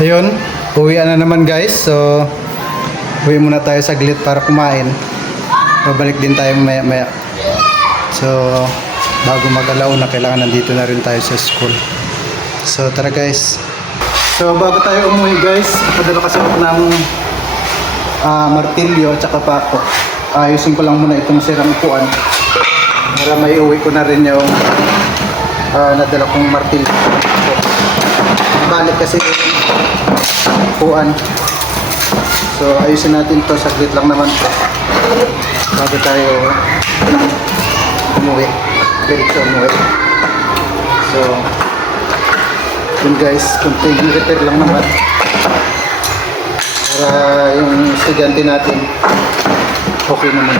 Ayun, uwian na naman guys. So, uwi muna tayo saglit para kumain. Babalik din tayo maya maya. So, bago mag-alauna, kailangan nandito na rin tayo sa school. So, tara guys. So, bago tayo umuwi guys, padala kasi ako ng martilyo at saka pako. Ayusin ko lang muna itong sirang upuan para may uwi ko na rin yung nadala kong martilyo. Balik kasi upuan. So ayusin natin to, saglit lang naman to bago tayo umuwi, diretso umuwi. So yun guys, konting repair lang naman para yung estudyante natin okay naman.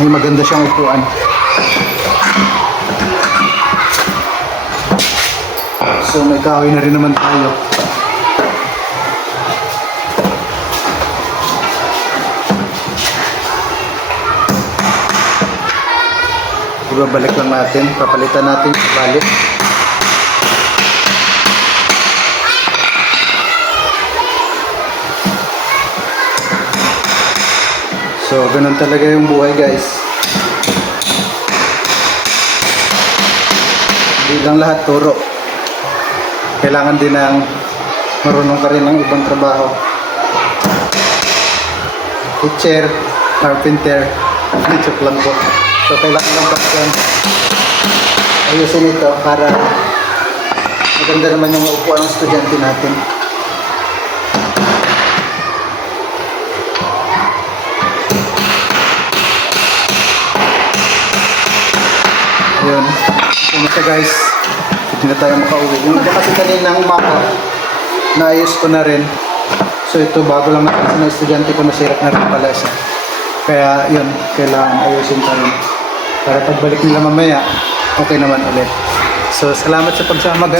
May maganda siyang upuan. So may kahoy na rin naman tayo. Ibabalik lang natin, papalitan natin balik. So ganun talaga yung buhay guys. Hindi lang lahat turo. Kailangan din ng marunong ka rin ng ibang trabaho. Teacher, carpenter, joke lang po. So kailangan lang pa ayusin ito para maganda naman yung upuan ng estudyante natin. Ayun, so guys, hindi na tayo makauwi. Yung iba kasi kanina umaga, naayos ko na rin. So ito, bago lang natin sa estudyante ko, nasirap na rin pala siya. Kaya yun, kailangan ayusin pa rin. Para pagbalik nila mamaya, okay naman ulit. So salamat sa pagsama guys.